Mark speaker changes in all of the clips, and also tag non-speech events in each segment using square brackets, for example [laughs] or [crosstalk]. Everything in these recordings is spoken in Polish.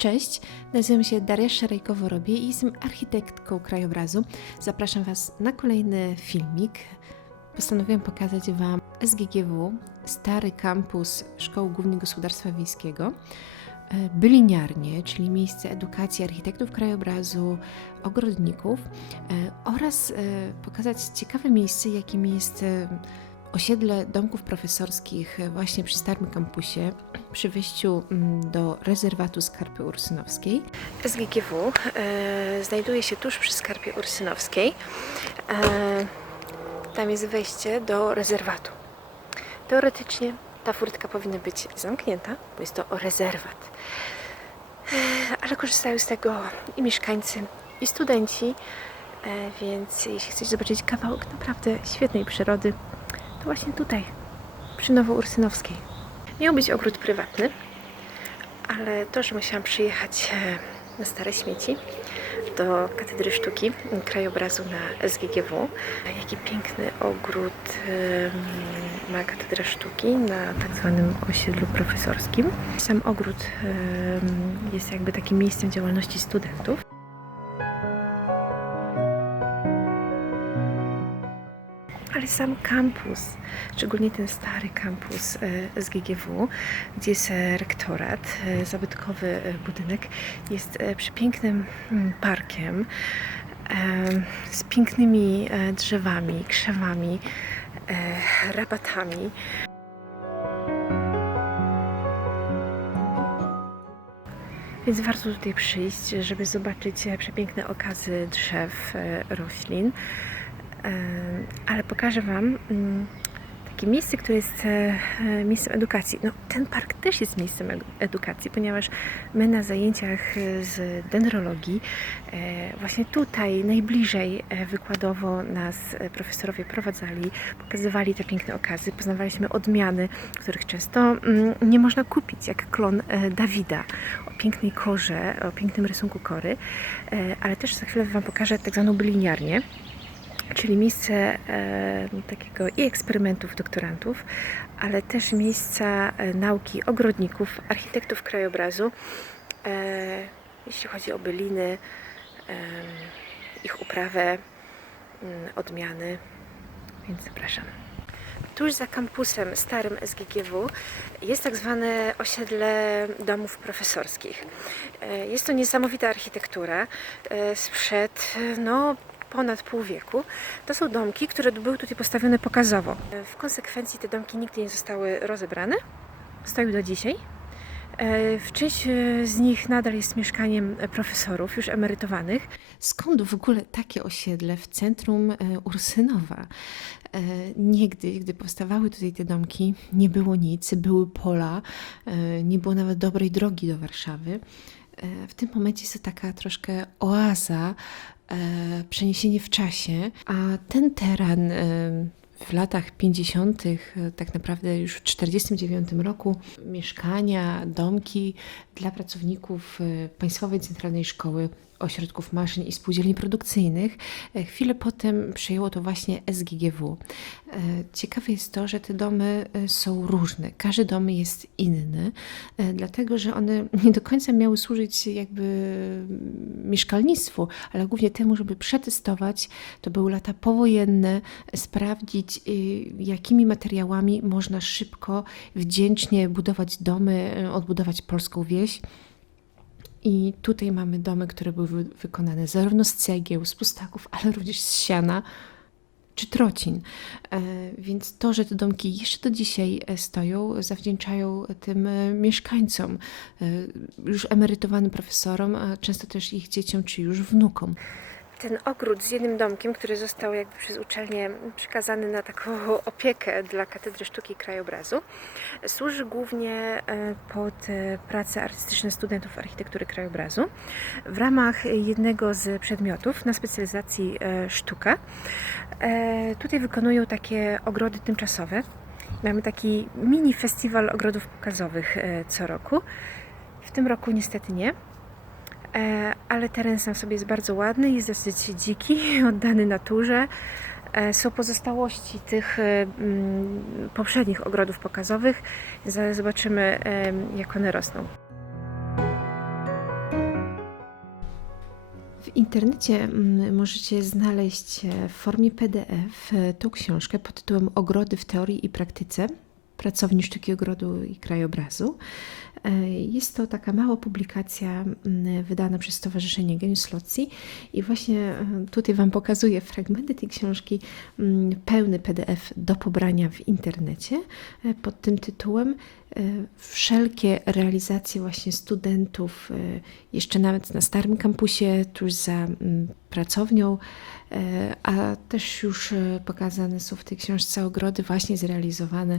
Speaker 1: Cześć, nazywam się Daria Szerejkowo-Robię i jestem architektką krajobrazu. Zapraszam Was na kolejny filmik. Postanowiłam pokazać Wam SGGW, stary kampus Szkoły Głównej Gospodarstwa Wiejskiego, e, Byliniarnie, czyli miejsce edukacji architektów krajobrazu, ogrodników e, oraz e, pokazać ciekawe miejsce, jakim jest osiedle domków profesorskich właśnie przy Starym Kampusie, przy wejściu mm, do rezerwatu Skarpy Ursynowskiej. SGGW e, znajduje się tuż przy Skarpie Ursynowskiej. E, tam jest wejście do rezerwatu. Teoretycznie ta furtka powinna być zamknięta, bo jest to rezerwat. E, ale korzystają z tego i mieszkańcy, i studenci, e, więc jeśli chcecie zobaczyć kawałek naprawdę świetnej przyrody, to właśnie tutaj, przy Nowoursynowskiej. Miał być ogród prywatny, ale to, że musiałam przyjechać e, na Stare Śmieci do Katedry Sztuki Krajobrazu na SGGW. Jaki piękny ogród ma Katedra Sztuki na tak zwanym osiedlu profesorskim. Sam ogród jest jakby takim miejscem działalności studentów. Sam kampus, szczególnie ten stary kampus e, SGGW, gdzie jest rektorat, e, zabytkowy e, budynek, jest przepięknym mm, parkiem z pięknymi drzewami, krzewami, rabatami. Więc warto tutaj przyjść, żeby zobaczyć przepiękne okazy drzew, roślin. Ale pokażę Wam mm, takie miejsce, które jest e, e, miejscem edukacji. No, ten park też jest miejscem edu- edukacji, ponieważ my na zajęciach e, z dendrologii właśnie tutaj najbliżej wykładowo nas profesorowie prowadzali, pokazywali te piękne okazy, poznawaliśmy odmiany, których często mm, nie można kupić, jak klon Dawida o pięknej korze, o pięknym rysunku kory, ale też za chwilę Wam pokażę tak zwaną byliniarnię, czyli miejsce takiego i eksperymentów doktorantów, ale też miejsca e, nauki ogrodników, architektów krajobrazu, e, jeśli chodzi o byliny, ich uprawę, mm, odmiany, więc zapraszam. Tuż za kampusem starym SGGW jest tak zwane osiedle domów profesorskich. E, Jest to niesamowita architektura sprzed no, ponad pół wieku. To są domki, które były tutaj postawione pokazowo. W konsekwencji te domki nigdy nie zostały rozebrane. Stoją do dzisiaj. E, W część e, z nich nadal jest mieszkaniem profesorów, już emerytowanych. Skąd w ogóle takie osiedle w centrum e, Ursynowa? Niegdyś, gdy powstawały tutaj te domki, nie było nic, były pola, nie było nawet dobrej drogi do Warszawy. W tym momencie jest to taka troszkę oaza, przeniesienie w czasie, a ten teren e, w latach 50., e, tak naprawdę już w 1949 roku, mieszkania, domki dla pracowników e, Państwowej Centralnej Szkoły Ośrodków Maszyn i Spółdzielni Produkcyjnych. E, Chwilę potem przejęło to właśnie SGGW. E, Ciekawe jest to, że te domy e, są różne. Każdy dom jest inny, e, dlatego że one nie do końca miały służyć jakby mieszkalnictwu, ale głównie temu, żeby przetestować. To były lata powojenne, sprawdzić, y, jakimi materiałami można szybko, wdzięcznie budować domy, e, odbudować polską wieś. I tutaj mamy domy, które były wy- wykonane zarówno z cegieł, z pustaków, ale również z siana czy trocin. E, Więc to, że te domki jeszcze do dzisiaj e, stoją, zawdzięczają tym e, mieszkańcom, już emerytowanym profesorom, a często też ich dzieciom czy już wnukom. Ten ogród z jednym domkiem, który został jakby przez uczelnię przekazany na taką opiekę dla Katedry Sztuki i Krajobrazu, służy głównie e, pod e, prace artystyczne studentów architektury krajobrazu w ramach jednego z przedmiotów na specjalizacji e, sztuka. Tutaj wykonują takie ogrody tymczasowe. Mamy taki mini festiwal ogrodów pokazowych co roku. W tym roku niestety nie. E, ale teren sam sobie jest bardzo ładny, jest dosyć dziki, [laughs] oddany naturze. E, Są pozostałości tych e, mm, poprzednich ogrodów pokazowych. Zobaczymy, jak one rosną. W internecie mm, możecie znaleźć w formie PDF tą książkę pod tytułem Ogrody w teorii i praktyce Pracowni Sztuki Ogrodu i Krajobrazu. E, Jest to taka mała publikacja mm, wydana przez Stowarzyszenie Genius Loci i właśnie e, tutaj Wam pokazuję fragmenty tej książki, mm, pełny PDF do pobrania w internecie e, pod tym tytułem wszelkie realizacje właśnie studentów jeszcze nawet na starym kampusie, tuż za mm, pracownią, a też już pokazane są w tej książce ogrody właśnie zrealizowane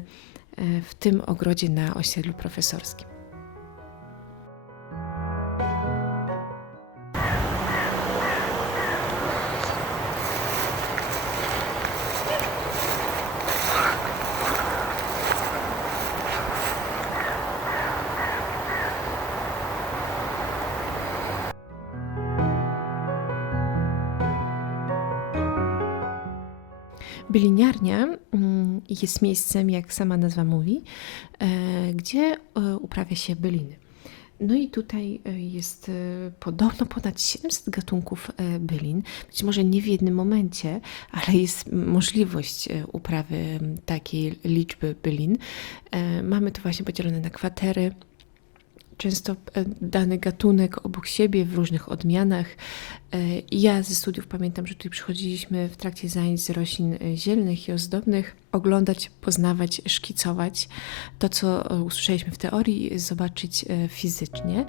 Speaker 1: w tym ogrodzie na osiedlu profesorskim. Byliniarnia mm, jest miejscem, jak sama nazwa mówi, e, gdzie e, uprawia się byliny. No i tutaj e, jest podobno ponad 700 gatunków bylin. Być może nie w jednym momencie, ale jest możliwość uprawy takiej liczby bylin. Mamy to właśnie podzielone na kwatery. Często e, dany gatunek obok siebie w różnych odmianach. E, Ja ze studiów pamiętam, że tutaj przychodziliśmy w trakcie zajęć z roślin e, zielnych i ozdobnych oglądać, poznawać, szkicować to, co usłyszeliśmy w teorii, zobaczyć fizycznie.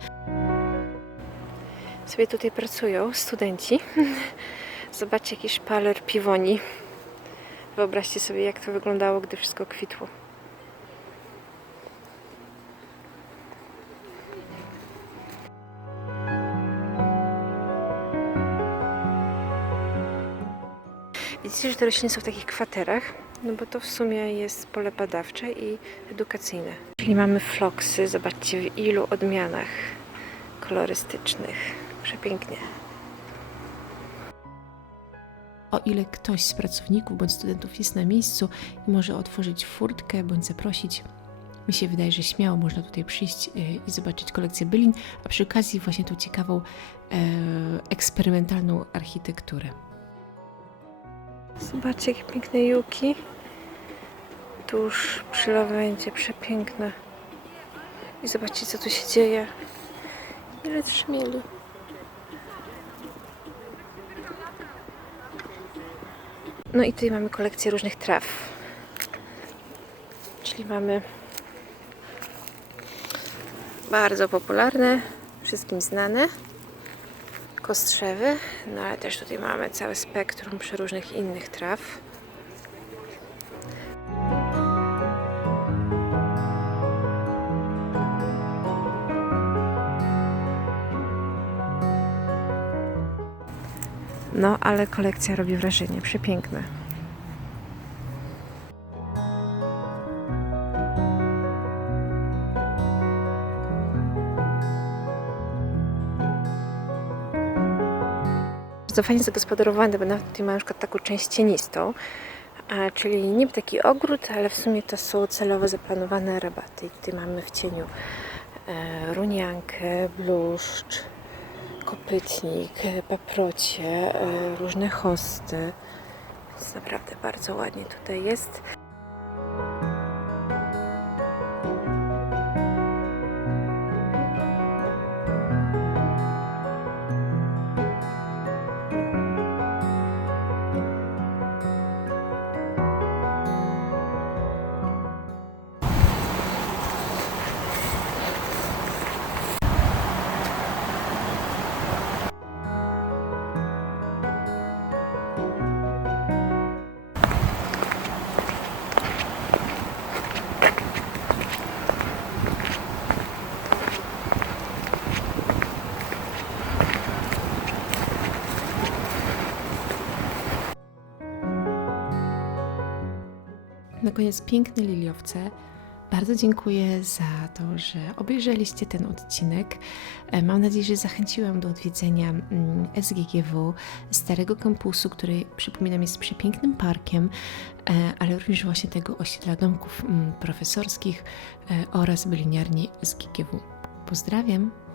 Speaker 1: Sobie tutaj pracują studenci. [laughs] Zobaczcie jaki szpaler piwoni. Wyobraźcie sobie, jak to wyglądało, gdy wszystko kwitło. Widzicie, że te rośliny są w takich kwaterach, no bo to w sumie jest pole badawcze i edukacyjne. Czyli mamy floksy, zobaczcie w ilu odmianach kolorystycznych. Przepięknie. O ile ktoś z pracowników bądź studentów jest na miejscu i może otworzyć furtkę bądź zaprosić, mi się wydaje, że śmiało można tutaj przyjść e, i zobaczyć kolekcję bylin, a przy okazji właśnie tą ciekawą e, eksperymentalną architekturę. Zobaczcie, jakie piękne juki. Tuż przy lawendzie, przepiękne. I zobaczcie, co tu się dzieje. Ile trzmieli. No i tutaj mamy kolekcję różnych traw. Czyli mamy bardzo popularne, wszystkim znane kostrzewy, no ale też tutaj mamy całe spektrum przeróżnych innych traw. No, ale kolekcja robi wrażenie, przepiękne. Bardzo fajnie zagospodarowane, bo nawet tutaj mamy na przykład taką część cienistą, czyli niby taki ogród, ale w sumie to są celowo zaplanowane rabaty. I tutaj mamy w cieniu e, runiankę, bluszcz, kopytnik, paprocie, e, różne hosty. Więc naprawdę bardzo ładnie tutaj jest. Na koniec piękne liliowce. Bardzo dziękuję za to, że obejrzeliście ten odcinek. E, Mam nadzieję, że zachęciłam do odwiedzenia mm, SGGW, starego kampusu, który przypominam jest przepięknym parkiem, e, ale również właśnie tego osiedla domków mm, profesorskich e, oraz byliniarni SGGW. Pozdrawiam!